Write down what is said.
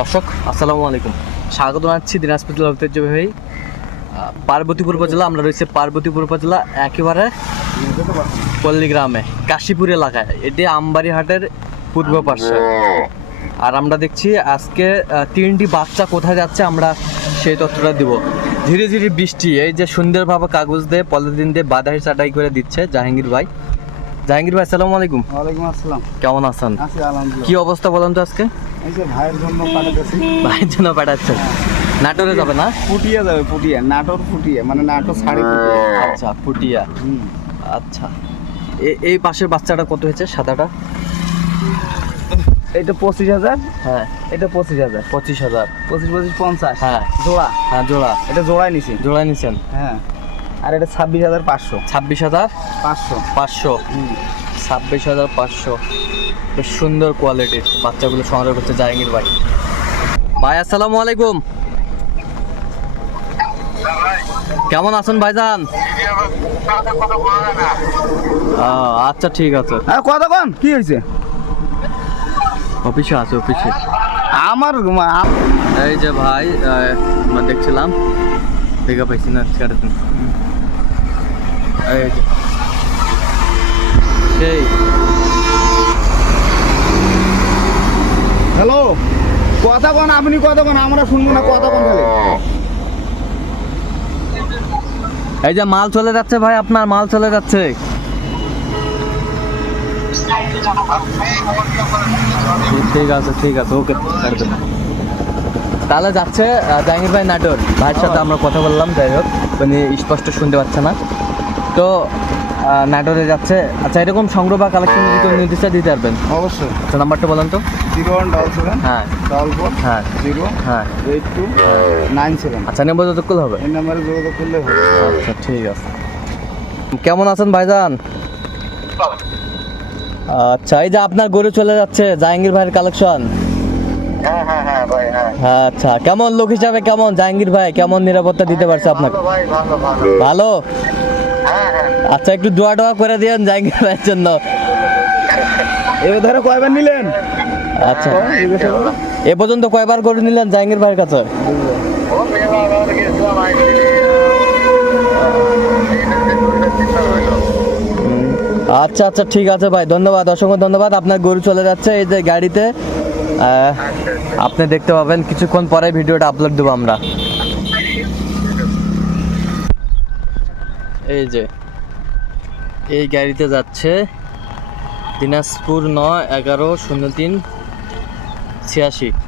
দর্শক আসসালামু আলাইকুম, স্বাগত জানাচ্ছি দিনাজপুর জেলা ঐতিহ্যবাহী পার্বতীপুর উপজেলা। আমরা রয়েছে পার্বতীপুর উপজেলা একেবারে পল্লীগ্রামে কাশীপুর এলাকায়। এটি আমবাড়ি হাটের পূর্ব পার্শ্বে। আর আমরা দেখছি আজকে 3টি বাচ্চা কোথায় যাচ্ছে আমরা সেই তথ্যটা দিব। ধীরে ধীরে বৃষ্টি, এই যে সুন্দরভাবে কাগজ দিয়ে পলিথিন দিয়ে বাধাই চাটাই করে দিচ্ছে জাহাঙ্গীর ভাই। জাহাঙ্গীর ভাই আসসালামু আলাইকুম। ওয়ালাইকুম আসসালাম। কেমন আছেন? আছি আলহামদুলিল্লাহ। কি অবস্থা বলেন তো আজকে? এই যে ভাইয়ের জন্য পাঠাতেছি। ভাইয়ের জন্য পাঠাচ্ছেন? নাটোরে যাবে না? পুটিয়া যাবে, পুটিয়া, নাটোর পুটিয়া, মানে নাটোর ছাড়ি পুটিয়া। আচ্ছা, পুটিয়া। আচ্ছা, এই পাশের বাচ্চাটা কত হয়েছে? সাদাটা এটা 25,000। হ্যাঁ, এটা 25,000। 25,000। 25 50। হ্যাঁ জোড়া। হ্যাঁ, জোড়া। এটা জোড়াই নিছি। জোড়া নিছেন? হ্যাঁ। আর এটা 26,500। 26,500। 26,500। বেশ সুন্দর কোয়ালিটির বাচ্চাগুলো সংগ্রহ করছে জাহাঙ্গীর ভাই। ভাই আসসালামু আলাইকুম, কেমন আছেন ভাইজান? আচ্ছা ঠিক আছে। হ্যাঁ, কতক্ষণ কি হয়েছে? অফিসে আছে, অফিসে। আমার এই যে ভাই আমরা দেখছিলাম, দেখা পাইছি না, ছেড়ে দিন। এই যে সেই হ্যালো, কতক্ষণ আপনি কতক্ষণ আমরা শুনবো না, কতক্ষণ খালি। এই যে মাল চলে যাচ্ছে ভাই, আপনার মাল চলে যাচ্ছে। ঠিক আছে ঠিক আছে, ওকে। তাহলে যাচ্ছে জাহাঙ্গীর ভাই নাটোর। ভাইয়ের সাথে আমরা কথা বললাম, যাই হোক উনি স্পষ্ট শুনতে পাচ্ছে না, তো নাটোরে যাচ্ছে। আচ্ছা, এরকম সংগ্রহ বা কালেকশন যদি নির্দিষ্ট দিতে পারবেন? অবশ্যই। আচ্ছা, নাম্বারটা বলেন তো। 0177 হ্যাঁ 44 হ্যাঁ 0 হ্যাঁ 82 97। আচ্ছা, নেব যত করলে হবে। এই নাম্বারে যোগাযোগ করলে হবে। আচ্ছা ঠিক আছে। কেমন আছেন ভাইজান? আচ্ছা, এই যে আপনার গরু চলে যাচ্ছে জাহাঙ্গীর ভাইয়ের কালেকশন। হ্যাঁ আচ্ছা, কেমন লোক হিসাবে কেমন জাহাঙ্গীর ভাই, কেমন নিরাপত্তা দিতে পারছে আপনাকে? ভালো। আচ্ছা, একটু দোয়া টোয়া করে দিয়েন জাহাঙ্গীর ভাইয়ের জন্য। এবার ধরে কয়বার নিলেন? আচ্ছা, এ পর্যন্ত কয়বার গরু নিলেন জাহাঙ্গীর ভাইয়ের কাছে? আচ্ছা আচ্ছা ঠিক আছে ভাই, ধন্যবাদ, অসংখ্য ধন্যবাদ। আপনার গরু চলে যাচ্ছে এই যে গাড়িতে, আপনি দেখতে পাবেন কিছুক্ষণ পরে ভিডিওটা আপলোড দেবো আমরা। এই যে এই গাড়িতে যাচ্ছে দিনাজপুর 9 11 03 86।